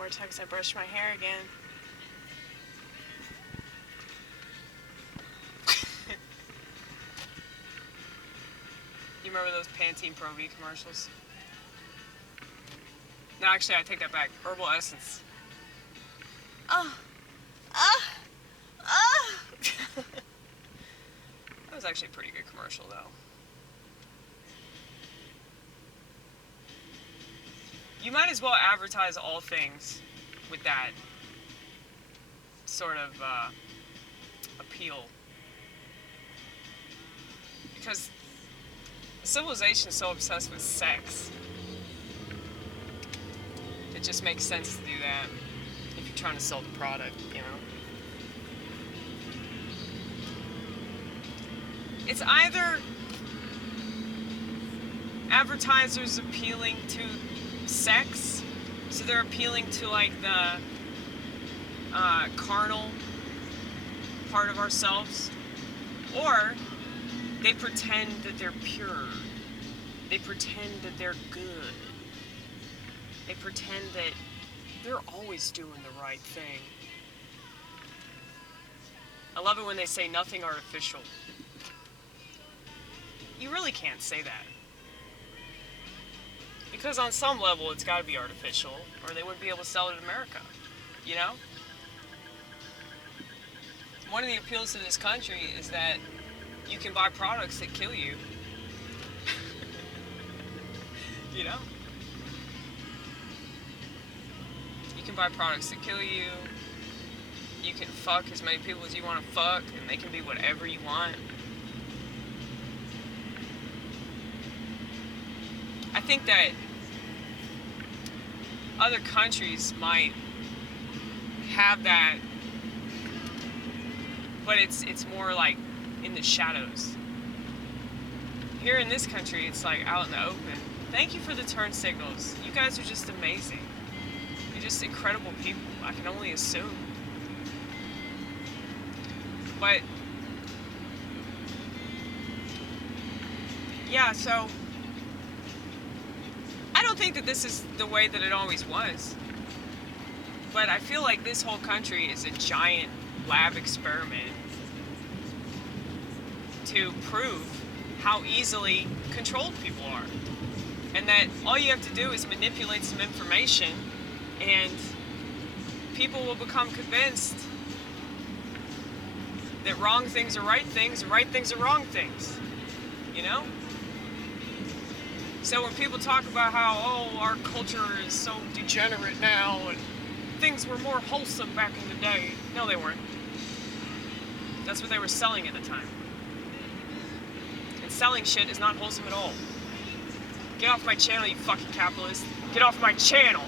vortex, I brushed my hair again. You remember those Pantene Pro V commercials? No, actually, I take that back. Herbal Essence. That was actually a pretty good commercial, though. You might as well advertise all things with that sort of appeal. Because civilization is so obsessed with sex. It just makes sense to do that if you're trying to sell the product, you know? It's either advertisers appealing to sex, so they're appealing to like the carnal part of ourselves, or they pretend that they're pure. They pretend that they're good. They pretend that they're always doing the right thing. I love it when they say nothing artificial. You really can't say that. Because on some level it's gotta be artificial, or they wouldn't be able to sell it in America. You know? One of the appeals to this country is that you can buy products that kill you. You know? You can buy products that kill you. You can fuck as many people as you want to fuck, and they can be whatever you want. I think that other countries might have that, but it's more like in the shadows. Here in this country, it's like out in the open. Thank you for the turn signals. You guys are just amazing. You're just incredible people. I can only assume. But yeah, so I don't think that this is the way that it always was. But I feel like this whole country is a giant lab experiment to prove how easily controlled people are. And that all you have to do is manipulate some information and people will become convinced that wrong things are right things and right things are wrong things. You know? So when people talk about how, oh, our culture is so degenerate now and things were more wholesome back in the day. No, they weren't. That's what they were selling at the time. And selling shit is not wholesome at all. Get off my channel, you fucking capitalist. Get off my channel.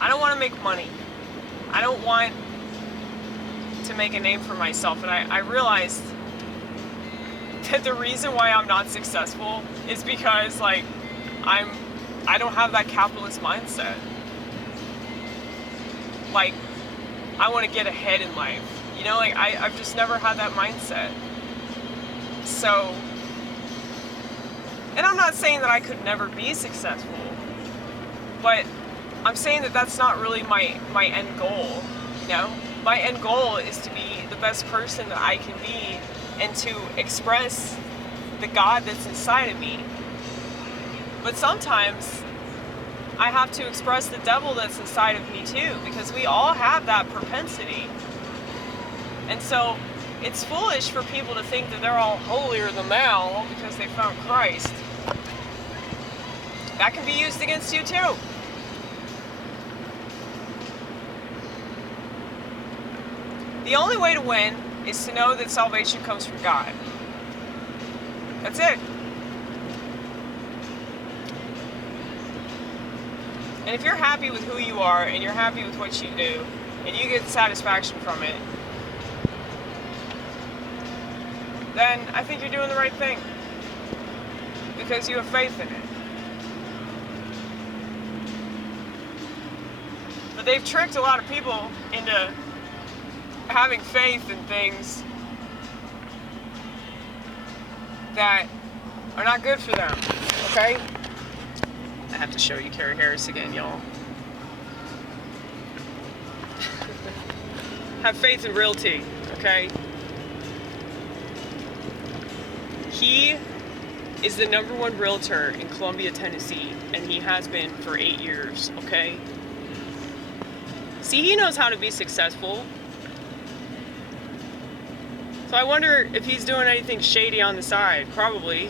I don't want to make money. I don't want to make a name for myself. And I realized that the reason why I'm not successful is because, like, I don't have that capitalist mindset. Like, I want to get ahead in life. You know, like, I've just never had that mindset. So, and I'm not saying that I could never be successful, but I'm saying that that's not really my end goal, you know? My end goal is to be the best person that I can be and to express the God that's inside of me. But sometimes I have to express the devil that's inside of me too, because we all have that propensity. And so it's foolish for people to think that they're all holier than thou because they found Christ. That can be used against you too. The only way to win is to know that salvation comes from God. That's it. And if you're happy with who you are and you're happy with what you do and you get satisfaction from it, then I think you're doing the right thing because you have faith in it. But they've tricked a lot of people into having faith in things that are not good for them, okay? I have to show you Kerry Harris again, y'all. have faith in realty, okay? He is the #1 realtor in Columbia, Tennessee, and he has been for 8 years, okay? See, he knows how to be successful. So I wonder if he's doing anything shady on the side. Probably.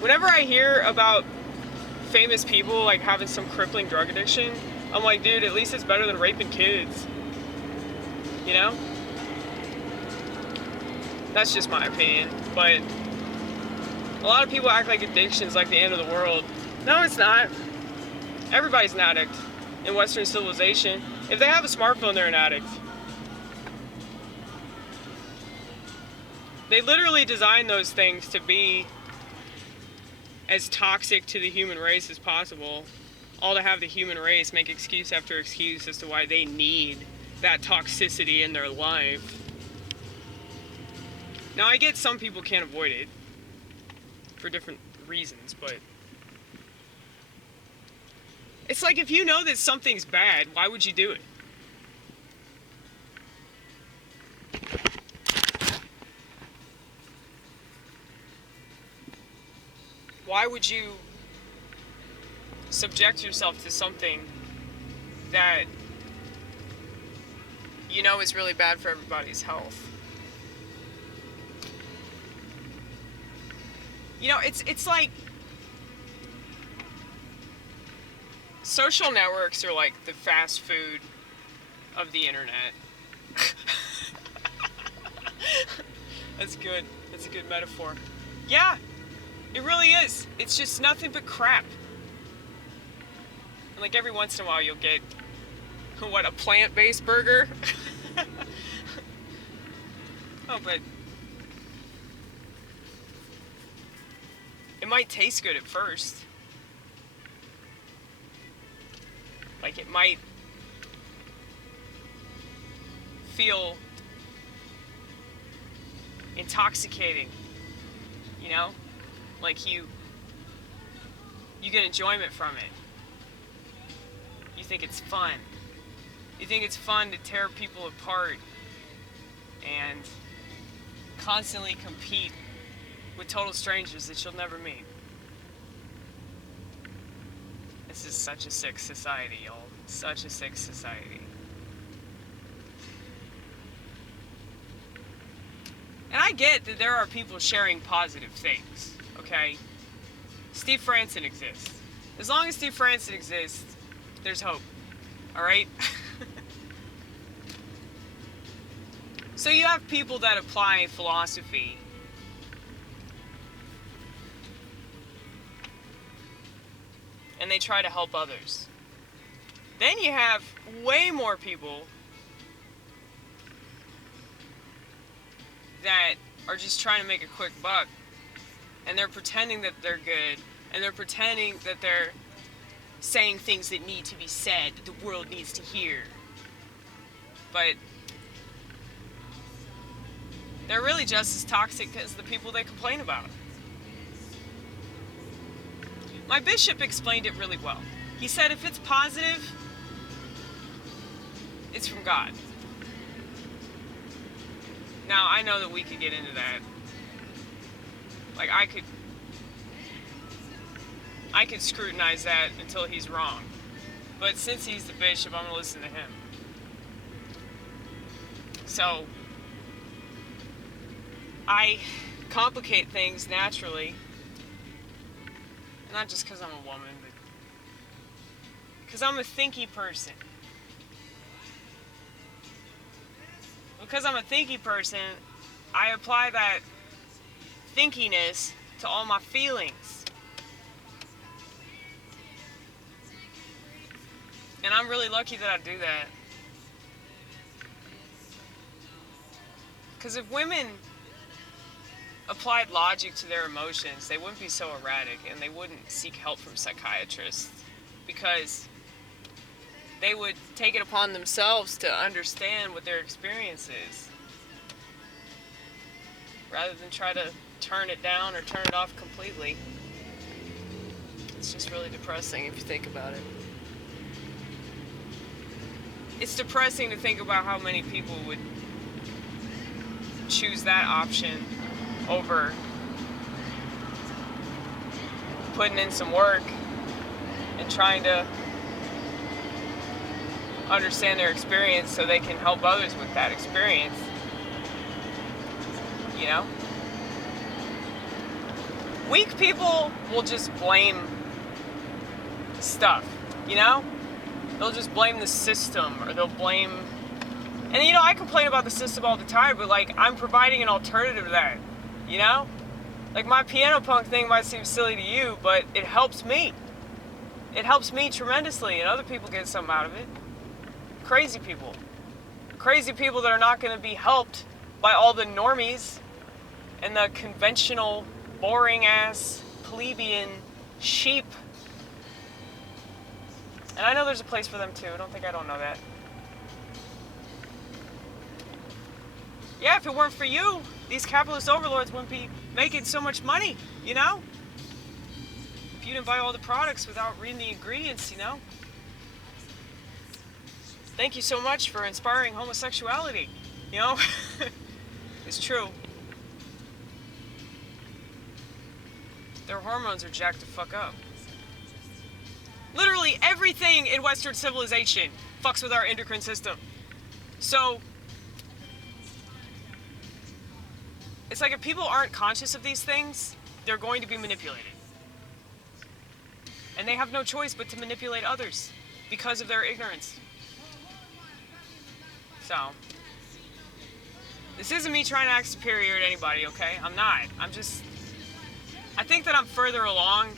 Whenever I hear about famous people like having some crippling drug addiction, I'm like, dude, at least it's better than raping kids. You know? That's just my opinion. But a lot of people act like addiction's like the end of the world. No, it's not. Everybody's an addict in Western civilization. If they have a smartphone, they're an addict. They literally designed those things to be as toxic to the human race as possible. All to have the human race make excuse after excuse as to why they need that toxicity in their life. Now, I get some people can't avoid it for different reasons, but it's like if you know that something's bad, why would you do it? Why would you subject yourself to something that you know is really bad for everybody's health? You know, it's like social networks are like the fast food of the internet. That's good. That's a good metaphor. Yeah, it really is. It's just nothing but crap. And like every once in a while you'll get, what, a plant-based burger? Oh, but it might taste good at first. Like it might feel intoxicating, you know? Like you get enjoyment from it. You think it's fun. You think it's fun to tear people apart and constantly compete with total strangers that you'll never meet. This is such a sick society, y'all. Such a sick society. And I get that there are people sharing positive things, okay? Steve Franssen exists. As long as Steve Franssen exists, there's hope, alright? So you have people that apply philosophy and they try to help others. Then you have way more people that are just trying to make a quick buck, and they're pretending that they're good, and they're pretending that they're saying things that need to be said, that the world needs to hear. But they're really just as toxic as the people they complain about. My bishop explained it really well. He said if it's positive, it's from God. Now, I know that we could get into that. Like, I could scrutinize that until he's wrong. But since he's the bishop, I'm going to listen to him. So, I complicate things naturally. Not just because I'm a woman, but because I'm a thinky person. Because I'm a thinky person, I apply that thinkiness to all my feelings. And I'm really lucky that I do that. Because if women applied logic to their emotions, they wouldn't be so erratic, and they wouldn't seek help from psychiatrists, because they would take it upon themselves to understand what their experience is, rather than try to turn it down or turn it off completely. It's just really depressing if you think about it. it's depressing to think about how many people would choose that option over putting in some work and trying to understand their experience so they can help others with that experience. You know? Weak people will just blame stuff, you know? They'll just blame the system, or they'll blame... And, you know, I complain about the system all the time, but, like, I'm providing an alternative to that, you know? Like, my piano punk thing might seem silly to you, but it helps me. It helps me tremendously, and other people get something out of it. Crazy people. Crazy people that are not going to be helped by all the normies and the conventional, boring-ass, plebeian sheep. And I know there's a place for them, too. Don't think I don't know that. Yeah, if it weren't for you, these capitalist overlords wouldn't be making so much money, you know? If you didn't buy all the products without reading the ingredients, you know? Thank you so much for inspiring homosexuality, you know? It's true. Their hormones are jacked the fuck up. Literally everything in Western civilization fucks with our endocrine system. So, it's like if people aren't conscious of these things, they're going to be manipulated. And they have no choice but to manipulate others because of their ignorance. So, this isn't me trying to act superior to anybody, okay? I'm not. I think that I'm further along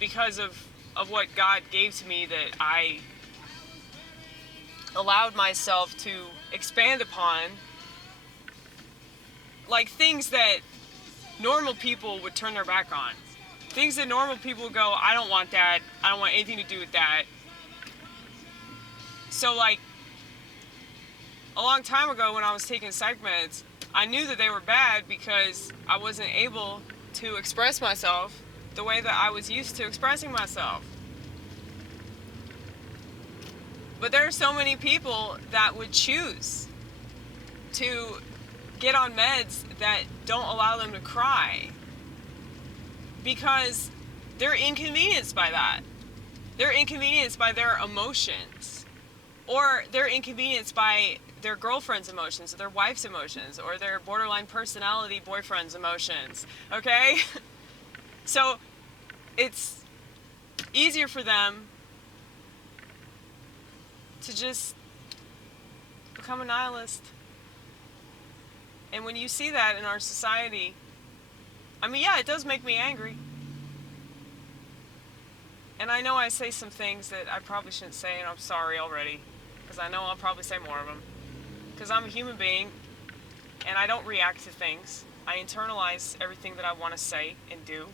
because of what God gave to me, that I allowed myself to expand upon, like things that normal people would turn their back on. Things that normal people would go, I don't want that, I don't want anything to do with that. So like, a long time ago when I was taking psych meds, I knew that they were bad because I wasn't able to express myself the way that I was used to expressing myself. But there are so many people that would choose to get on meds that don't allow them to cry because they're inconvenienced by that. They're inconvenienced by their emotions, or they're inconvenienced by their girlfriend's emotions, or their wife's emotions, or their borderline personality boyfriend's emotions, okay? So, it's easier for them to just become a nihilist. And when you see that in our society, I mean, yeah, it does make me angry. And I know I say some things that I probably shouldn't say, and I'm sorry already, because I know I'll probably say more of them. Because I'm a human being, and I don't react to things. I internalize everything that I want to say and do.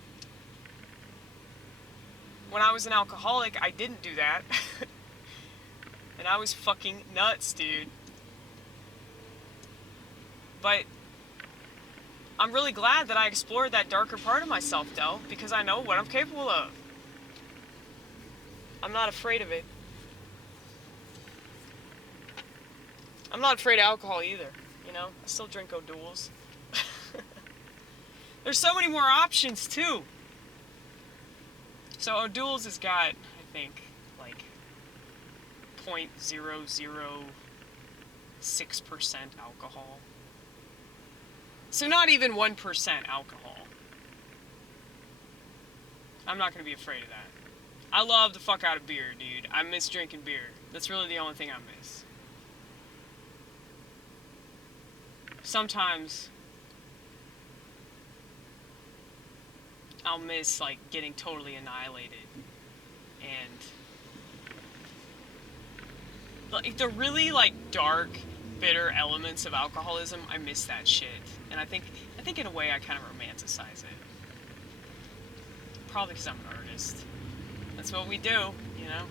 When I was an alcoholic, I didn't do that. And I was fucking nuts, dude. But I'm really glad that I explored that darker part of myself, though, because I know what I'm capable of. I'm not afraid of it. I'm not afraid of alcohol either, you know? I still drink O'Doul's. There's so many more options, too. So O'Doul's has got, I think, like 0.006% alcohol. So not even 1% alcohol. I'm not going to be afraid of that. I love the fuck out of beer, dude. I miss drinking beer. That's really the only thing I miss. Sometimes I'll miss, like, getting totally annihilated. And like, the really, like, dark, bitter elements of alcoholism, I miss that shit. And I think in a way I kind of romanticize it. Probably because I'm an artist. That's what we do, you know?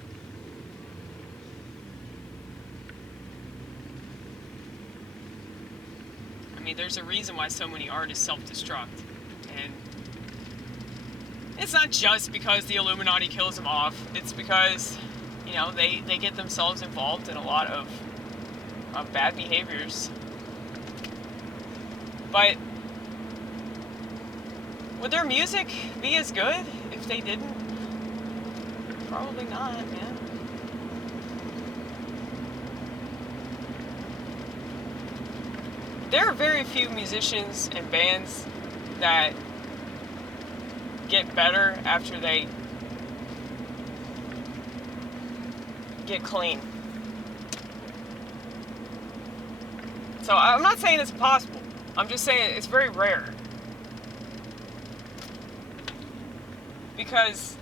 I mean, there's a reason why so many artists self-destruct. And it's not just because the Illuminati kills them off. It's because You know, they get themselves involved in a lot of bad behaviors. But would their music be as good if they didn't? Probably not, man. There are very few musicians and bands that get better after they get clean. So I'm not saying it's impossible. I'm just saying it's very rare. Because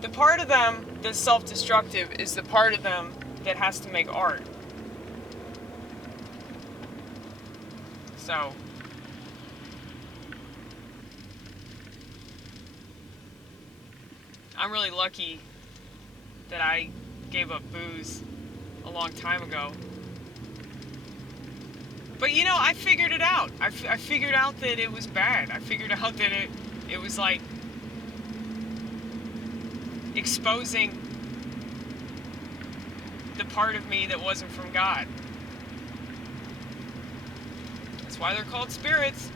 the part of them that's self-destructive is the part of them that has to make art. So I'm really lucky that I gave up booze a long time ago. But you know, I figured it out. I figured out that it was bad. I figured out that it was like exposing the part of me that wasn't from God. That's why they're called spirits.